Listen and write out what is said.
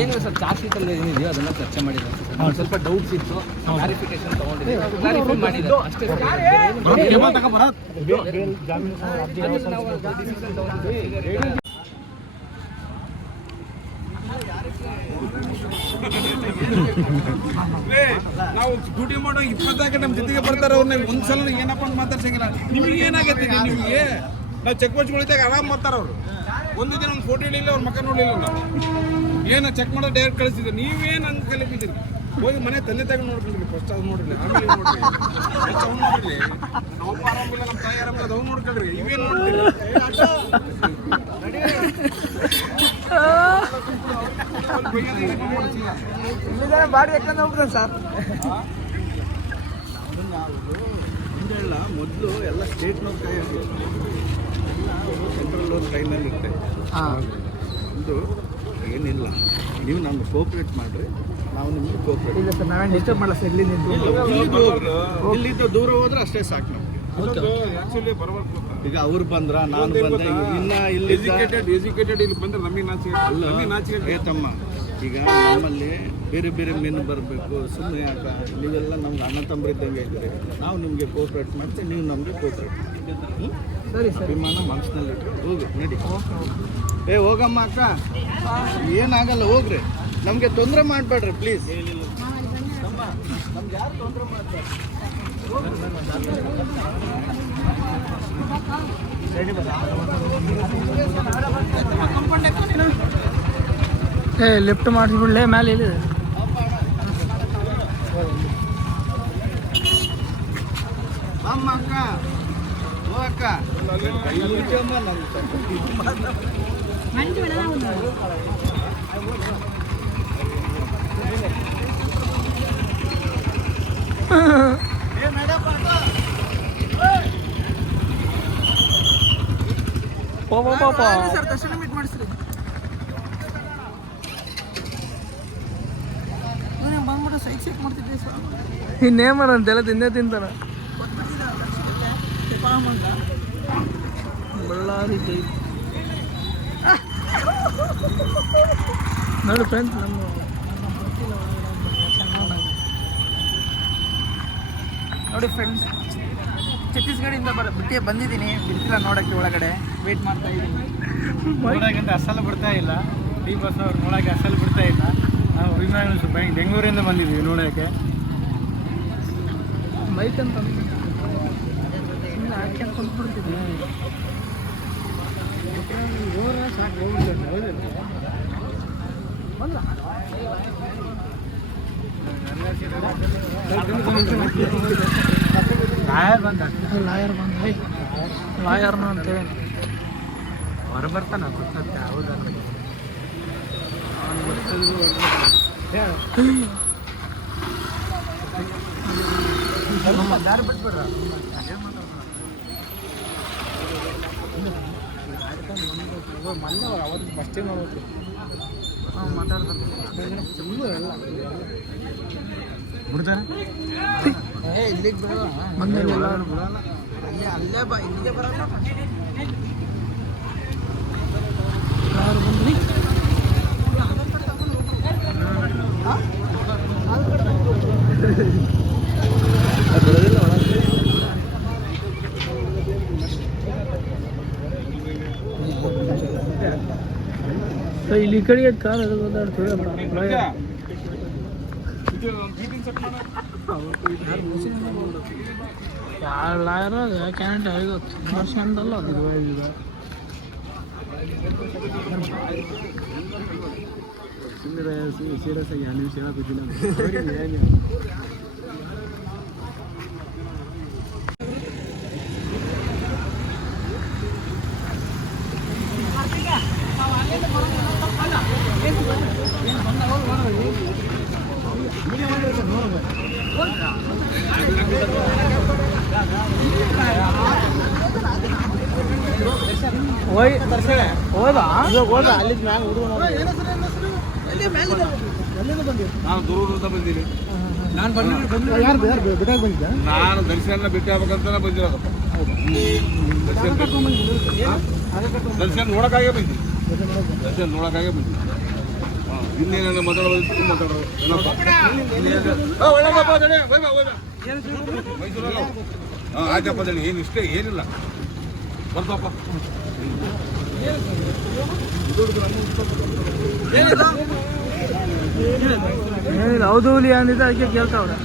ಏನು ಸ್ವಲ್ಪ ಜಾಸ್ತಿ ಏನಿದೆಯೋ ಅದನ್ನ ಚರ್ಚೆ ಮಾಡಿದ್ರು. ಸ್ವಲ್ಪ ಡೌಟ್ಸ್ ಇತ್ತು, ಕ್ಲಾರಿಫಿಕೇಶನ್ ತಗೊಂಡಿದ್ದೆ, ಕ್ಲಾರಿಫೈ ಮಾಡಿದ್ದು ಅಷ್ಟೇ. ನಾವು ಡ್ಯೂಟಿ ಮಾಡೋ 24 ನಮ್ಮ ಜೊತೆಗೆ ಬರ್ತಾರೆ. ಅವ್ರನ್ನ ಒಂದ್ಸಲ ಏನಪ್ಪ ಅಂತ ಮಾತಾಡ್ಸಂಗಿಲ್ಲ. ನಿಮಗೆ ಏನಾಗತ್ತೆ? ನಿಮಗೆ ನಾವು ಚೆಕ್ ಪೋಸ್ಟ್ಗಳಿದ್ದಾಗ ಆರಾಮ್ ಮಾಡ್ತಾರೆ ಅವರು. ಒಂದು ದಿನ ಒಂದು ಫೋಟೋ ಇರಲಿಲ್ಲ, ಅವ್ರ ಮಕ್ಕ ನೋಡಲಿಲ್ಲ. ನಾವು ಏನು ಚೆಕ್ ಮಾಡೋದು ಡೈರೆಕ್ಟ್ ಕಳಿಸಿದ್ರು. ನೀವೇನು ಅಂತ ಕಲಿಬಿದ್ದೀರಿ? ಹೋಗಿ ಮನೆ ತಂದೆ ತಾಯಿ ನೋಡ್ಕೊಂಡ್ರಿ. ಫಸ್ಟ್ ಅದು ನೋಡ್ರಿ, ಆಮೇಲೆ ನೋಡ್ರಿ, ಅವ್ನು ನೋಡ್ರಿ. ನಾವು ಆರಾಮಿಲ್ಲ, ನಮ್ಮ ತಾಯಿ ಆರಾಮಿಲ್ಲ, ಅದು ಅವ್ನು ನೋಡ್ಕೊಳ್ರಿ. ಇವೇನು ನೋಡ್ತೀರಿ? ಬಾಡಿ ಯಾಕಂದ್ರೆ ಹೋಗ್ತದೆ ಸರ್. ಹಿಂಗೆಲ್ಲ ಮೊದಲು ಎಲ್ಲ ಸ್ಟೇಟ್ನವ್ರ ಕೈ ಆಗಿರುತ್ತೆ, ಸೆಂಟ್ರಲ್ ಅವ್ರ ಕೈನಲ್ಲಿ ಇರುತ್ತೆ. ಇದು ಏನಿಲ್ಲ, ನೀವು ನಮ್ಗೆ ಕೋಪ್ರೇಟ್ ಮಾಡಿರಿ, ನಾವು ನಿಮ್ಗೆ ಕೋಪ್ರೇಟ್ ಇಲ್ಲ ಸರ್. ನಾವೇನು ಡಿಸ್ಟರ್ಬ್ ಮಾಡಲ್ಲ ಸರ್. ಇಲ್ಲಿದ್ದು ದೂರ ಹೋದ್ರೆ ಅಷ್ಟೇ ಸಾಕು. ನಾವು ಈಗ ಅವ್ರು ಬಂದ್ರ, ನಾನು ಬಂದೆ, ಇನ್ನ ಇಲ್ಲಿ ಎಜುಕೇಟೆಡ್ ಇಲ್ಲಿ ಬಂದ್ರೆ ನಮಗೆ ನಾಚಿಕೆ ತಮ್ಮ. ಈಗ ನಮ್ಮಲ್ಲಿ ಬೇರೆ ಬೇರೆ ಮೀನು ಬರಬೇಕು, ಸುಮ್ಮನೆ ಯಾಕ? ನೀವೆಲ್ಲ ನಮ್ಗೆ ಅಣ್ಣ ತಮ್ಮರಿದ್ದಂಗೆ ಇದ್ದೀರಿ. ನಾವು ನಿಮಗೆ ಕೋಪ್ರೇಟ್ ಮಾಡ್ತೀವಿ, ನೀವು ನಮಗೆ ಕೋಪ್ರೇಟ್ ಸರಿ ಸರ್. ವಿಮಾನ ಮನಸ್ಸಿನಲ್ಲಿಟ್ಟು ಹೋಗು, ನಡಿ. ಹೋಗಮ್ಮ ಅಕ್ಕ, ಏನಾಗಲ್ಲ, ಹೋಗ್ರಿ. ನಮಗೆ ತೊಂದರೆ ಮಾಡಬೇಡ್ರಿ ಪ್ಲೀಸ್. ನಮ್ಗೆ ಯಾರು ತೊಂದರೆ ಮಾಡ್ತಾರೆ? ಲಿಫ್ಟ್ ಮಾಡಿಸ್ಬಿಡ್ಲೆ ಮೇಲೆ ಇಲ್ಲಿ. ಅಮ್ಮ ಅಕ್ಕ, ಓ ಅಕ್ಕ, ಸರ್ ದರ್ಶನ ಮೀಟ್ ಮಾಡಿಸ್ರಿ. ಬಂದ್ಬಿಟ್ಟು ಸೈಕ್ ಚೆಕ್ ಮಾಡ್ತಿದ್ದೆ ಸರ್. ಇನ್ನೇನು ಮಾಡೋಂತೆಲ್ಲ ತಿಂದೇ ತಿಂತಾರ. ಬಳ್ಳಾರಿ ಜೈ ನೋಡಿ ಫ್ರೆಂಡ್ಸ್, ನಮ್ಮ ನೋಡಿ ಫ್ರೆಂಡ್ಸ್, ಛತ್ತೀಸ್ಗಢದಿಂದ ಬಂದಿದ್ದೀನಿ. ಬಿಡ್ತಿಲ್ಲ ನೋಡೋಕ್ಕೆ, ಒಳಗಡೆ ವೇಟ್ ಮಾಡ್ತಾ ಇದ್ದೀನಿ. ನೋಡೋಕ್ಕಂತ ಅಸಲು ಬಿಡ್ತಾ ಇಲ್ಲ. ಡಿ ಬಸ್ ಅವ್ರು ನೋಡೋಕ್ಕೆ ಅಸಲು ಬಿಡ್ತಾ ಇಲ್ಲ. ನಾವು ಬೆಂಗಳೂರಿಂದ ಬಂದಿದ್ದೀವಿ ನೋಡೋಕ್ಕೆ. ಬೈಕ್ ಅಂತ ಹಾಕ್ಯಂತ ಕುಂತ್ಬಿಡ್ತಿದ್ವಿ. ಸಾಕು ಹೋಗ್ಬಿಡ್ತೇನೆ. ಲಾಯರ್ ಬಂದ ಲಾಯರ್ನ ಅಂತೇಳಿ ಹೊರ ಬರ್ತಾನ ಗೊತ್ತತ್ತೆ. ಹೌದಾ? ದಾರಿ ಬಿಟ್ಬಿಡ್ರ. ಮೊನ್ನೆ ಅವತ್ತು ಬಸ್ ಸ್ಟ್ಯಾಂಡ್ ನೋಡ್ಬೇಕು. ಮಾತಾಡ್ತಾರೆ ಬಿಡ್ತಾನೆ. ಇಲ್ಲಿಗೆ ಬಿಡಲ್ಲ, ಅಲ್ಲೇ ಬಾ, ಇಲ್ಲಿಗೆ ಬರಲ್ಲ. ಯಾರು ಬಂದ್ರಿ? ಇಲ್ಲಿ ಈ ಕಡೆಗೆ ಕಾರ್ ಅದು ಓದಾಡ್ತದೆ. ಲಾಯರ್ ಕ್ಯಾಂಟ್ ಇದು ವರ್ಷ ಅದು ಸೀರಿಯಸ್ ಆಗಿ ನೀವು ಹೇಳೋದಿಲ್ಲ. ಹೋಯ್ದಾ? ಹೋದ ಅಲ್ಲಿದ್ದ ಮ್ಯಾಗ ಹುಡುಗ ನಾನು ದೂರದಿಂದ ಬಂದೀನಿ. ಯಾರು ಬಿಟ್ಟಾಗ ಬಂದಿದ್ದೆ? ನಾನು ದರ್ಶನ ಬಿಟ್ಟು ಆಗ್ಬೇಕಂತ ಬಂದಿರೋದಪ್ಪ. ದರ್ಶನ ನೋಡೋಕ್ಕಾಗೇ ಬಂದಿನಿ. ದರ್ಶನ ನೋಡೋಕ್ಕಾಗೇ ಬಂದಿನಿ. ಇನ್ನೇನ ಮಾತಾಡೋದು ಮಾತಾಡೋದು ಮೈಸೂರಲ್ಲ. ಆಯ್ತಪ್ಪ ದಣಿ, ಏನು ಇಷ್ಟೇ ಏನಿಲ್ಲ, ಬರ್ತಪ್ಪ. ಹೌದು ಅಂದಿದ್ದ ಅದಕ್ಕೆ ಕೇಳ್ತಾವ್ರೆ.